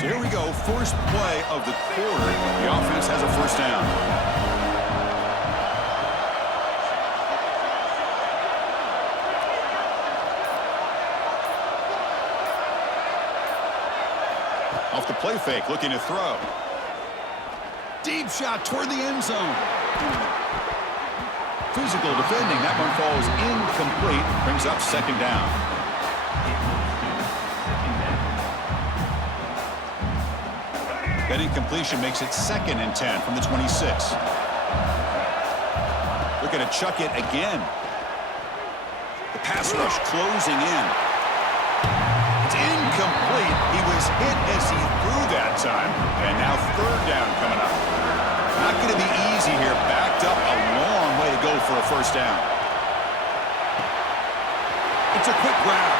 So here we go, first play of the quarter. The offense has a first down. Off the play fake, looking to throw. Deep shot toward the end zone. Physical defending. That one falls incomplete. Brings up second down. That incompletion makes it 2nd and 10 from the 26. Looking to chuck it again. The pass rush closing in. It's incomplete. He was hit as he threw that time. And now third down coming up. Not going to be easy here. Backed up a long way to go for a first down. It's a quick grab.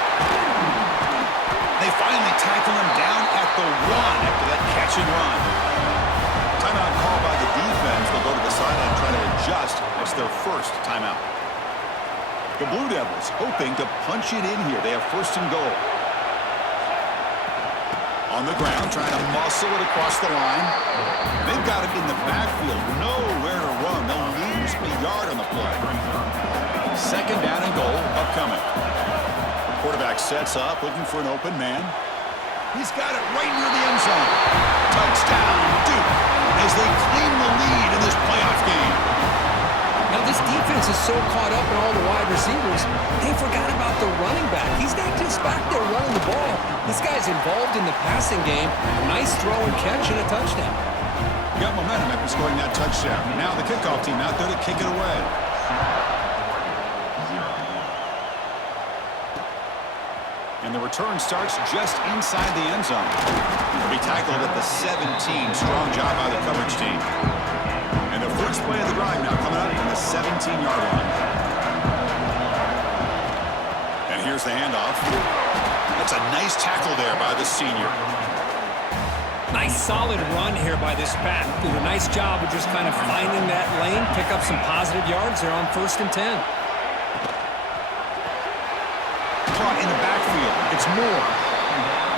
They finally tackle him down at the 1 after that catch and run. Timeout call by the defense. They'll go to the sideline and try to adjust. It's their first timeout. The Blue Devils hoping to punch it in here. They have first and goal. On the ground, trying to muscle it across the line. They've got it in the backfield. Nowhere to run. They'll lose a yard on the play. Second down and goal upcoming. Quarterback sets up, looking for an open man. He's got it right near the end zone. Touchdown, Duke, as they claim the lead in this playoff game. Now, this defense is so caught up in all the wide receivers, they forgot about the running back. He's not just back there running the ball. This guy's involved in the passing game. Nice throw and catch and a touchdown. Got momentum after scoring that touchdown. Now the kickoff team out there to kick it away. And the return starts just inside the end zone. He'll be tackled at the 17. Strong job by the coverage team. And the first play of the drive now coming up from the 17-yard line. And here's the handoff. That's a nice tackle there by the senior. Nice solid run here by this back. Did a nice job of just kind of finding that lane, pick up some positive yards there on 1st and 10. Caught in the backfield. It's Moore.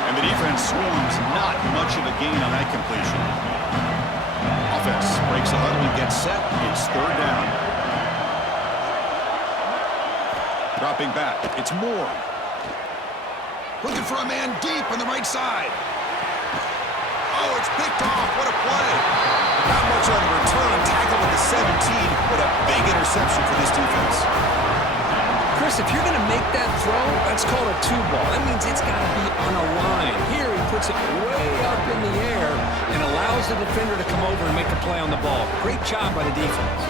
And the defense swarms. Not much of a gain on that completion. Offense breaks the huddle and gets set. It's third down. Dropping back. It's Moore. Looking for a man deep on the right side. Oh, it's picked off. What a play. Not much on the return. Tackle at the 17. What a big interception for this defense. Chris, if you're going to make that throw, that's called a 2-ball. That means it's got to be on a line. Here he puts it way up in the air and allows the defender to come over and make a play on the ball. Great job by the defense.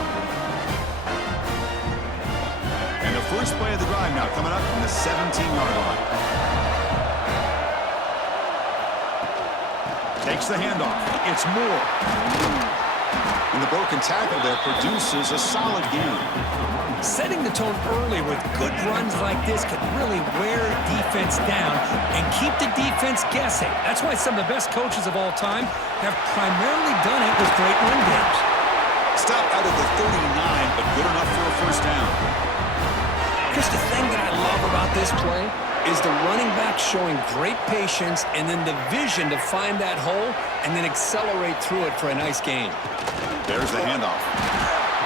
And the first play of the drive now coming up from the 17-yard line. Takes the handoff. It's Moore. And the broken tackle there produces a solid game. Setting the tone early with good runs like this can really wear defense down and keep the defense guessing. That's why some of the best coaches of all time have primarily done it with great run games. Stop out of the 39, but good enough for a first down. Just the thing that I love about this play is the running back showing great patience and then the vision to find that hole and then accelerate through it for a nice gain. There's the handoff.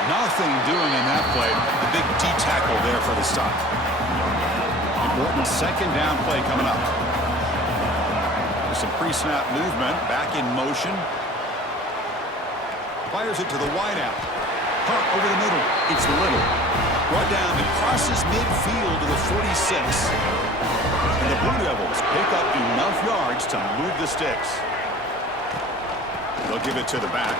Nothing doing in that play. The big D tackle there for the stop. Important second down play coming up. There's some pre-snap movement. Back in motion. Fires it to the wideout. Punt over the middle. It's Little. Brought down and crosses midfield to the 46. And the Blue Devils pick up enough yards to move the sticks. They'll give it to the back.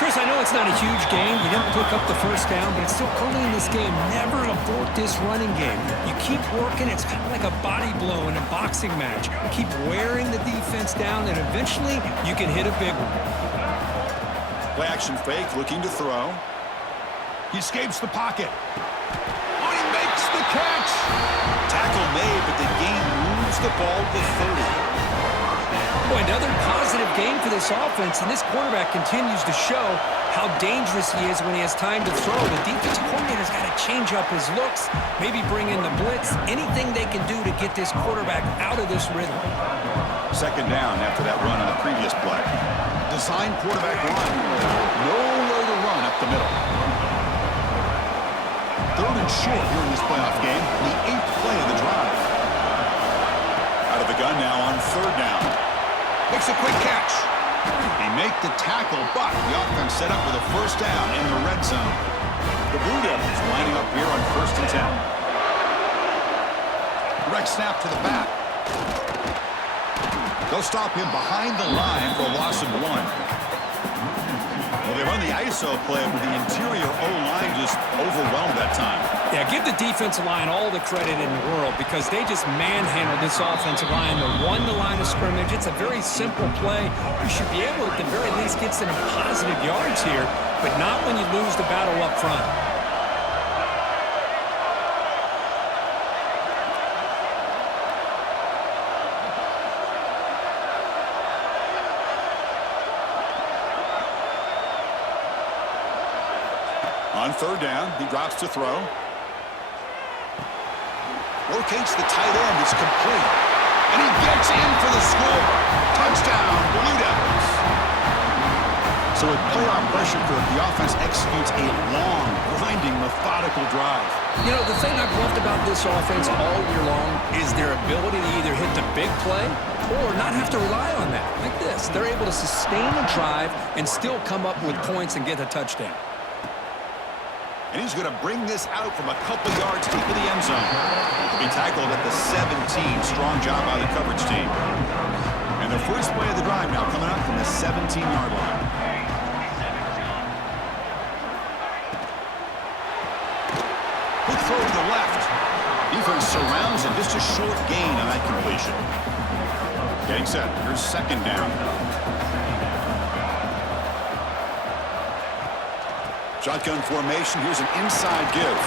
Chris, I know it's not a huge game. You didn't pick up the first down, but it's still early in this game. Never abort this running game. You keep working. It's kind of like a body blow in a boxing match. Keep wearing the defense down, and eventually you can hit a big one. Play action fake, looking to throw. He escapes the pocket. Oh, he makes the catch. Tackle made, but the game moves the ball to 30. Boy, another positive game for this offense, and this quarterback continues to show how dangerous he is when he has time to throw. The defensive coordinator's got to change up his looks, maybe bring in the blitz, anything they can do to get this quarterback out of this rhythm. Second down after that run on the previous play. Design quarterback run. Nowhere to run up the middle. Third and short here in this playoff game. The 8th play of the drive. Out of the gun now on third down. Makes a quick catch. He make the tackle, but the offense set up with a first down in the red zone. The Blue Devils lining up here on 1st and 10. Direct snap to the back. They'll stop him behind the line for a loss of 1. Well, they run the ISO play, but the interior O-line just overwhelmed that time. Yeah, give the defensive line all the credit in the world because they just manhandled this offensive line. They won the line of scrimmage. It's a very simple play. You should be able to, at the very least, get some positive yards here, but not when you lose the battle up front. On third down, he drops to throw. Locates the tight end. It's complete. And he gets in for the score. Touchdown, Blue Devils. So with playoff pressure curve, the offense executes a long, grinding, methodical drive. You know, the thing I've loved about this offense all year long is their ability to either hit the big play or not have to rely on that. Like this. They're able to sustain a drive and still come up with points and get a touchdown. And he's going to bring this out from a couple yards deep in the end zone. He'll be tackled at the 17. Strong job by the coverage team. And the first play of the drive now coming up from the 17-yard line. Quick throw to the left. Defense surrounds him. Just a short gain on that completion. Getting set. Here's second down. Shotgun formation. Here's an inside give.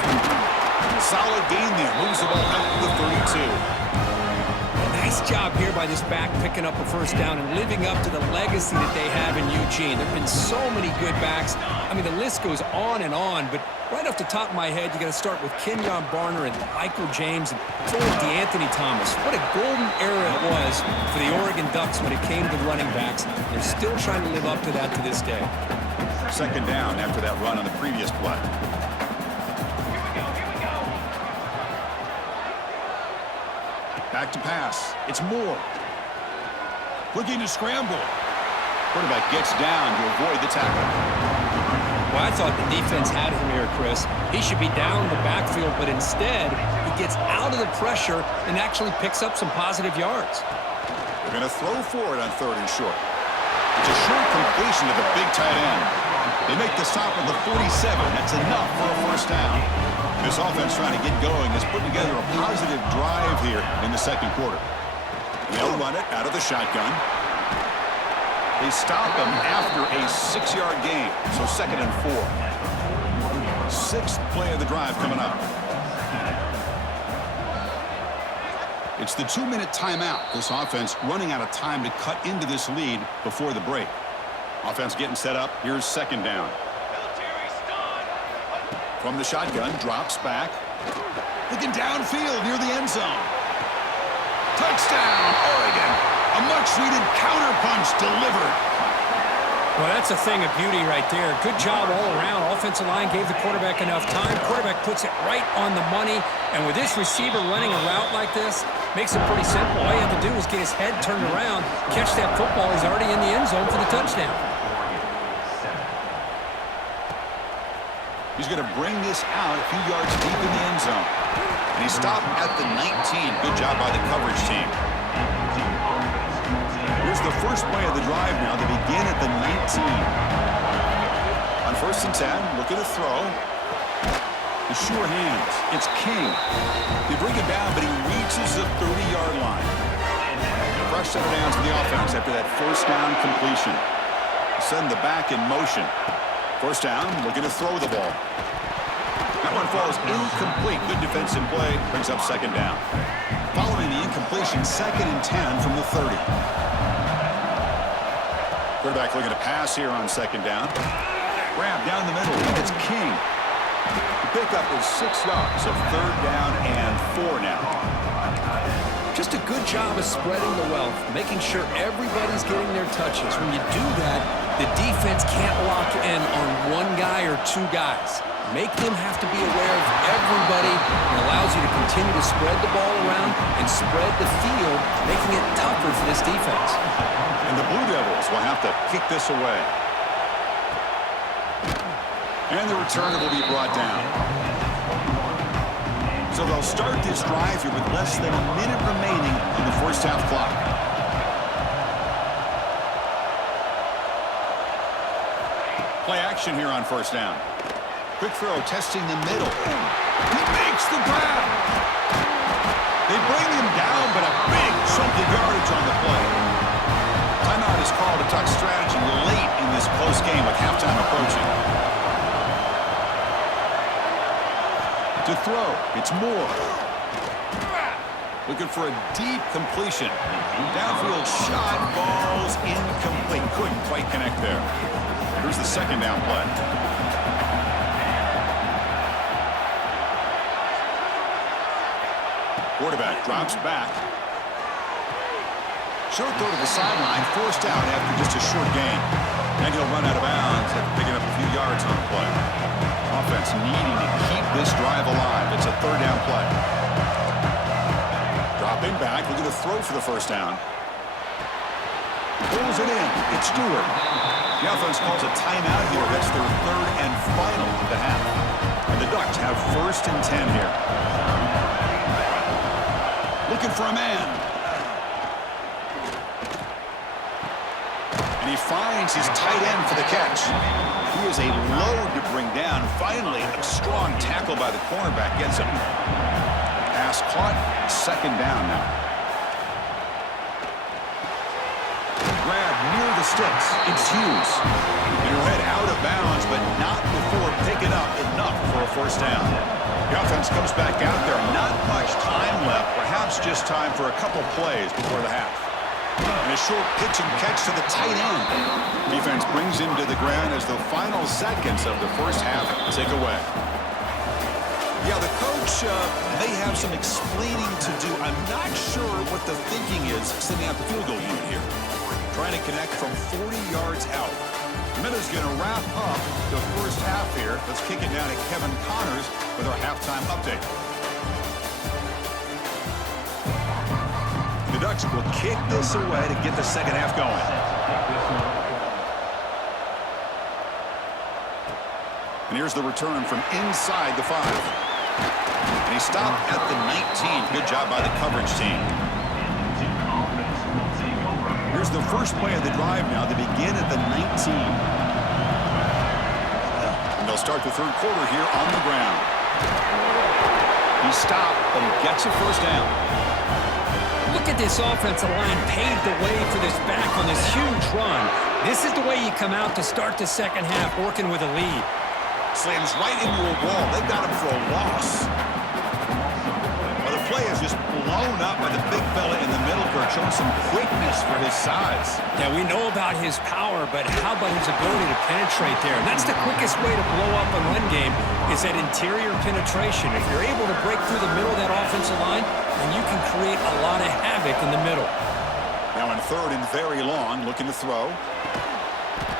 Solid gain there. Moves the ball out to the 32. Nice job here by this back picking up a first down and living up to the legacy that they have in Eugene. There have been so many good backs. I mean, the list goes on, but right off the top of my head, you got to start with Kenyon Barner and Michael James and forward DeAnthony Thomas. What a golden era it was for the Oregon Ducks when it came to running backs. They're still trying to live up to that to this day. Second down after that run on the previous play. Back to pass. It's Moore. Looking to scramble. Quarterback gets down to avoid the tackle. Well, I thought the defense had him here, Chris. He should be down the backfield, but instead, he gets out of the pressure and actually picks up some positive yards. They're going to throw for it on third and short. It's a short completion to the big tight end. They make the stop at the 47. That's enough for a first down. This offense trying to get going has put together a positive drive here in the second quarter. They'll run it out of the shotgun. They stop him after a 6-yard gain, so second and 4. 6th play of the drive coming up. It's the 2-minute timeout. This offense running out of time to cut into this lead before the break. Offense getting set up. Here's second down. From the shotgun, drops back. Looking downfield near the end zone. Touchdown, Oregon. A much-needed counterpunch delivered. Well, that's a thing of beauty right there. Good job all around. Offensive line gave the quarterback enough time. Quarterback puts it right on the money. And with this receiver running a route like this, makes it pretty simple. All you have to do is get his head turned around, catch that football. He's already in the end zone for the touchdown. He's going to bring this out a few yards deep in the end zone. And he stopped at the 19. Good job by the coverage team. Here's the first play of the drive now to begin at the 19. On 1st and 10, look at the throw. The sure hands. It's King. They bring it down, but he reaches the 30-yard line. Fresh set of downs for the offense after that first down completion. Send the back in motion. First down, looking to throw the ball. That one falls incomplete. Good defensive play. Brings up second down. Following the incompletion, 2nd and 10 from the 30. Quarterback looking to pass here on second down. Grab down the middle, and it's King. The pickup is 6 yards, so 3rd down and 4 now. Just a good job of spreading the wealth, making sure everybody's getting their touches. When you do that, the defense can't lock in on one guy or 2 guys. Make them have to be aware of everybody. It allows you to continue to spread the ball around and spread the field, making it tougher for this defense. And the Blue Devils will have to kick this away. And the returner will be brought down. So they'll start this drive here with less than a minute remaining on the first half clock. Play action here on 1st down. Quick throw testing the middle. He makes the grab. They bring him down, but a big chunk of yardage on the play. Timeout is called to talk strategy late in this close game with halftime approaching. To throw, it's Moore. Looking for a deep completion. Downfield shot, ball's incomplete. Couldn't quite connect there. Here's the 2nd down play. Quarterback drops back. Short throw to the sideline, forced out after just a short gain. And he'll run out of bounds after picking up a few yards on the play. Offense needing to keep this drive alive. It's a 3rd down play. Dropping back, looking to throw for the 1st down. Pulls it in. It's Stewart. The offense calls a timeout here. That's their 3rd and final of the half. And the Ducks have 1st and 10 here. Looking for a man. And he finds his tight end for the catch. He is a load to bring down. Finally, a strong tackle by the cornerback gets him. Pass caught. 2nd down now. Grab near the sticks. It's Hughes. And he'll head out of bounds, but not before picking up enough for a 1st down. The offense comes back out there. Not much time left. Perhaps just time for a couple plays before the half. And a short pitch and catch to the tight end. Defense brings him to the ground as the final seconds of the first half tick away. Yeah, the coach may have some explaining to do. I'm not sure what the thinking is sending out the field goal unit here. Trying to connect from 40 yards out. Minuta's going to wrap up the first half here. Let's kick it down to Kevin Connors with our halftime update. The Ducks will kick this away to get the 2nd half going. And here's the return from inside the 5. And he stopped at the 19. Good job by the coverage team. Here's the first play of the drive now. They begin at the 19. And they'll start the 3rd quarter here on the ground. He stopped, but he gets a 1st down. Look at this offensive line paved the way for this back on this huge run. This is the way you come out to start the 2nd half, working with a lead. Slams right into a wall. They've got him for a loss. Well, the play is just blown up by the big fella in the middle court, showing some quickness for his size. Yeah, we know about his power, but how about his ability to penetrate there? And that's the quickest way to blow up a run game is that interior penetration. If you're able to break through the middle of that offensive line, then you can create a lot of havoc in the middle. Now in 3rd and very long, looking to throw.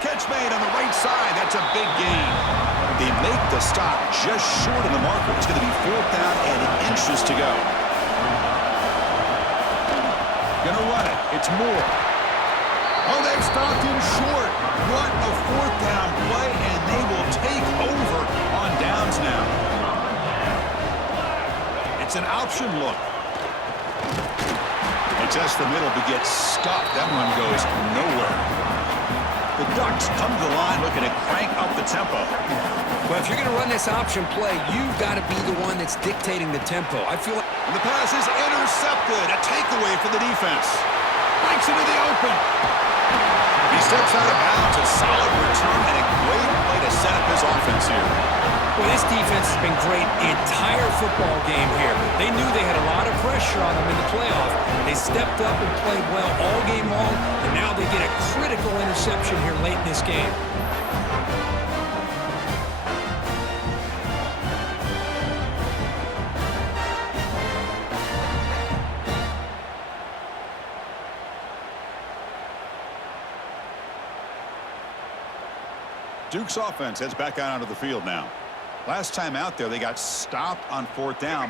Catch made on the right side. That's a big gain. They make the stop just short of the marker. It's going to be 4th down and inches to go. Going to run it. It's Moore. Oh, they've stopped him short. What a 4th down play, and they will take over on downs now. It's an option look. They test the middle, but gets stuck. That one goes nowhere. The Ducks come to the line looking to crank up the tempo. Well, if you're going to run this option play, you've got to be the one that's dictating the tempo. I feel like... And the pass is intercepted. A takeaway for the defense. Breaks into the open. He steps out of bounds. A solid return and a great play to set up his offense here. Well, this defense has been great the entire football game here. They knew they had a lot of pressure on them in the playoff. They stepped up and played well all game long, and now they get a critical interception here late in this game. Duke's offense heads back out onto the field now. Last time out there, they got stopped on 4th down.